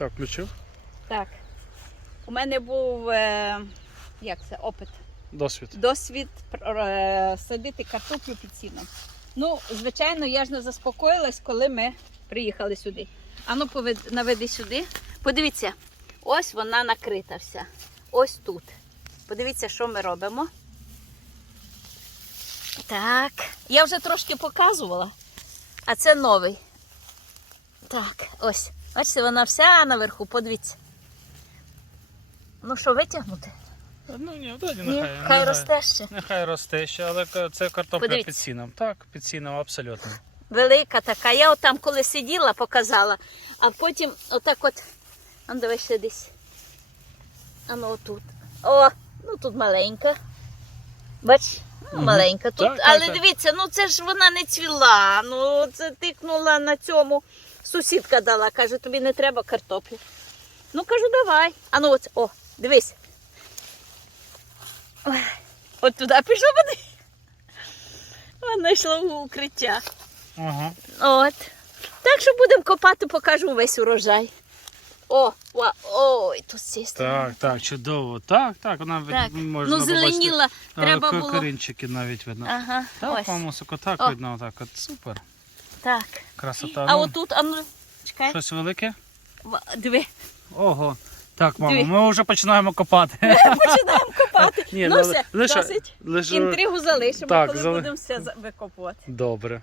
Так, включив. Так. У мене був е, як це, опит, Досвід. досвід е, садити картоплю під сіном. Ну, звичайно, я ж не заспокоїлась, коли ми приїхали сюди. Ану, наведи сюди. Подивіться, ось вона накрита вся. Ось тут. Подивіться, що ми робимо. Так. Я вже трошки показувала, а це новий. Так, ось. Бачите, вона вся наверху, подивіться. Ну що, витягнути? Ну ні, да, Ні, нехай, хай росте ще. Нехай росте ще, але це картопля Подивіться. під сіном. Так, під сіном абсолютно. Велика така. Я отам, коли сиділа, показала, а потім отак от. А ну, давай ще десь. А ну отут. О, ну тут маленька. Бач, ну, Мгм. маленька. Тут, Так, так, але так. дивіться, ну це ж вона не цвіла. Ну це тикнула на цьому. Сусідка дала, каже, тобі не треба картоплі. Ну кажу, давай. А ну от, о, дивись. Ой, От туди пішла вони. Вона йшла в укриття. Ага. От. Так що будемо копати, покажу весь урожай. О, ва, ой, тут всі Так, так, чудово. Так, так, вона від- Так. можна Ну, зеленіла, побачити, треба е, ко- було. Корінчики навіть видно. Ага, Так, ось. по-моєму, так О. видно, отак. От супер. Так. Красота. А ну, отут, а ну, чекай. Щось велике? Диви, Ого. Так, мамо, ми вже починаємо копати. починаємо копати. Ні, ну ну, все, лише- досить. лише- Інтригу залишимо, Так, коли зали- будемо все викопувати. Добре.